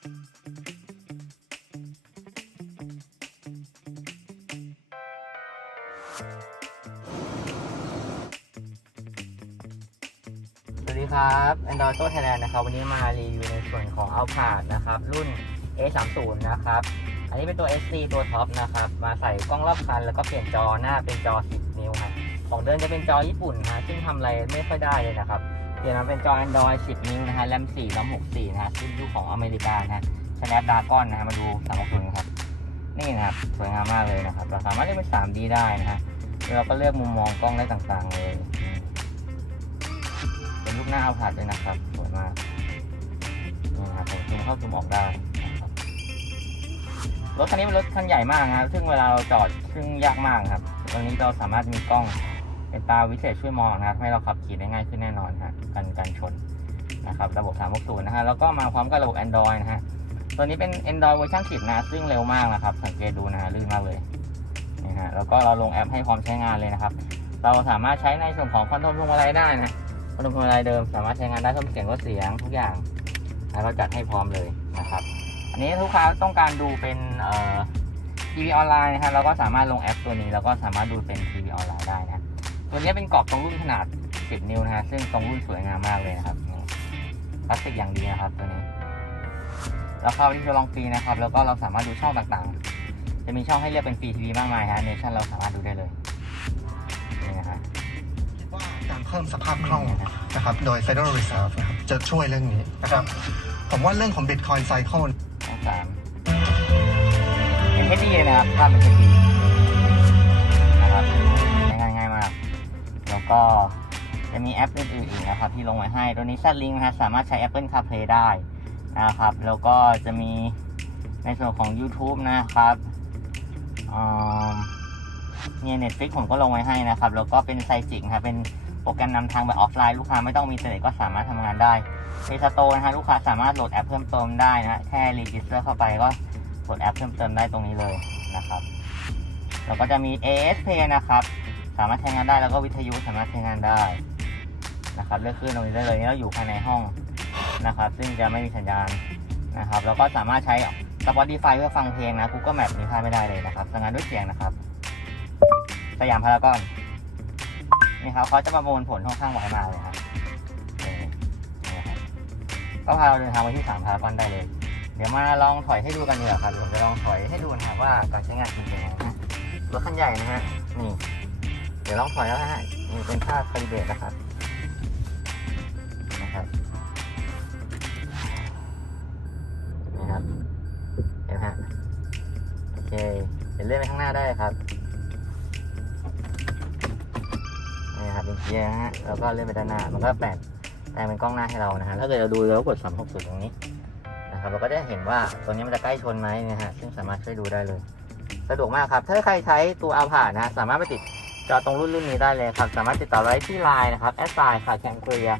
สวัสดีครับ Android Auto Thailand นะครับ วันนี้มารีวิวในส่วนของ a l p a d นะครับ รุ่น A30 นะครับ อันนี้เป็นตัว SD ตัวท็อปนะครับ มาใส่กล้องรอบคัน แล้วก็เปลี่ยนจอหน้าเป็นจอ 10 นิ้วครับของเดินจะเป็นจอญี่ปุ่นนะซึ่งทำอะไรไม่ค่อยได้เลยนะครับ เปลี่ยนมาเป็นจอ Android 10 นิ้วนะฮะแรม4แรม64 นะฮะซึ่งยุคของอเมริกานะฮะ Snapdragon นะฮะมาดูสามคุณครับ นี่นะครับ สวยงามมากเลยนะครับ เราสามารถเล่นเป็น 3D ได้นะฮะแล้วเราก็เลือกมุมมองกล้องได้ต่างๆเลย เป็นรูปหน้าเอาผาดเลยนะครับ สวยมาก นี่นะครับผมซูมเข้าซูมออกได้นะครับรถคันนี้เป็นรถคันใหญ่มากนะครับ ซึ่งเวลาเราจอดซึ่งยากมากครับตอนนี้เราสามารถมีกล้อง เป็นตาวิเศษช่วยมองนะครับ ให้เราขับขี่ได้ง่ายขึ้นแน่นอนฮะกันกันชนนะครับ ระบบ360นะฮะ แล้วก็มาพร้อมกับระบบ Android นะฮะ ตัวนี้เป็น Android เวอร์ชัน10นะ ซึ่งเร็วมากนะครับ สังเกตดูนะฮะ ลื่นมากเลยนี่ฮะ แล้วก็เราลงแอปให้พร้อมใช้งานเลยนะครับ เราสามารถใช้ในส่วนของคอนโทรลพวงมาลัยได้นะคอนโทรลพวงมาลัยเดิม สามารถใช้งานได้ทั้งเสียงลดเสียงทุกอย่างแล้วเราจัดให้พร้อมเลยนะครับ อันนี้ลูกค้าต้องการดูเป็นเอ่อทีวีออนไลน์นะครับเราก็สามารถลงแอปตัวนี้แล้วก็สามารถดูเป็นทีวีออนไลน์ได้นะ ตัวนี้เป็นกรอบตรงรุ่นขนาด 10 นิ้วนะฮะซึ่งตรงรุ่นสวยงามมากเลยนะครับนี่พลาสติกอย่างดีนะครับตัวนี้ราคาวันนี้จะลองฟรีนะครับ แล้วก็เราสามารถดูช่องต่างๆ จะมีช่องให้เลือกเป็นฟรีทีวีมากมายฮะเนชั่นเราสามารถดูได้เลยนี่นะฮะคิดว่าการเพิ่มสภาพคล่องนะครับ โดย Federal Reserve นะครับจะช่วยเรื่องนี้นะครับ ผมว่าเรื่องของ Bitcoin Cycle ช่องสามเป็นเทปดีเลยนะครับภาพเป็นเทปดีนะค นะครับที่ลงไว้ให้ตัวนี้ s ั t Link นะฮะสามารถใช้ Apple CarPlay ได้นะครับ แล้วก็จะมีในส่วนของ YouTube นะครับเนี่ย Netflix ผมก็ลงไว้ให้นะครับ แล้วก็เป็นไซจิกครับเป็นโปรแกรมนำทางแบบออฟไลน์ ลูกค้าไม่ต้องมีเสน็ตก็สามารถทำงานได้ในสโตนะฮะลูกค้าสามารถโหลดแอปเพิ่มเติมได้นะแค่รีจิสเตอร์เข้าไปก็โหลดแอปเพิ่มเติมได้ตรงนี้เลยนะครับแล้วก็จะมี AS Pay นะครับ สามารถใช้งานได้แล้วก็วิทยุสามารถใช้งานได้ นะครับเลือกขึ้นตรงนี้ได้เลยนี่เราอยู่ภายในห้องนะครับ ซึ่งจะไม่มีสัญญาณนะครับแล้วก็สามารถใช้ Spotify เพื่อฟังเพลงนะ Google Map นี่พลาดไม่ได้เลยนะครับทำงานด้วยเสียงนะครับ สยามพารากอนนี่ครับเขาจะประมวลผลค่อนข้างไวมากเลยครับก็พาเราเดินทางไปที่สามพารากอนได้เลย เดี๋ยวมาลองถอยให้ดูกันดีกว่ครับเดี๋ยวผมจะลองถอยให้ดูนะครับว่าการใช้งานจริงเป็นยังไงนะรถคันใหญ่นะฮะนี่เดี๋ยวลองถอยแล้วนะฮะนี่เป็นท่าคาลิเบรตนะครับนะครับ เคเดี๋ยวเลื่อนไปข้างหน้าได้ครับ นี่ครับเป็นเกียร์ฮะ แล้วก็เลื่อนไปด้านหน้า มันก็แปลงแปลงเป็นกล้องหน้าให้เรานะฮะ ถ้าเกิดเราดูแล้วกด 360 ตรงนี้นะครับเราก็จะเห็นว่าตัวนี้มันจะใกล้ชนไหมนะฮะ ซึ่งสามารถช่วยดูได้เลย สะดวกมากครับ ถ้าใครใช้ตัวอาผ่านะสามารถไปติดจอตรงรุ่นรุ่นนี้ได้เลยครับ สามารถติดต่อได้ที่ไลน์นะครับแอดไซน์ค่ะแคนเคลีย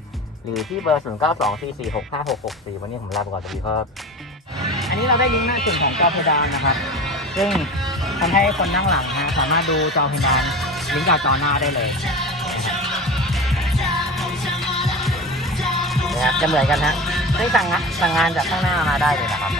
หรือที่เบอร์ 0 9 2 4 4 6 5 6 6 4 วันนี้ผมลาไปก่อนสวัสดีครับ อันนี้เราได้ลิงก์หน้าส่วนของจอเพดานนะครับ ซึ่งทำให้คนนั่งหลังฮะสามารถดูจอเพดานลิงก์กับจอหน้าได้เลยนะครับจะเหมือนกันฮะซึ่งสั่งงานสั่งงานจากข้างหน้ามาได้เลยนะครับ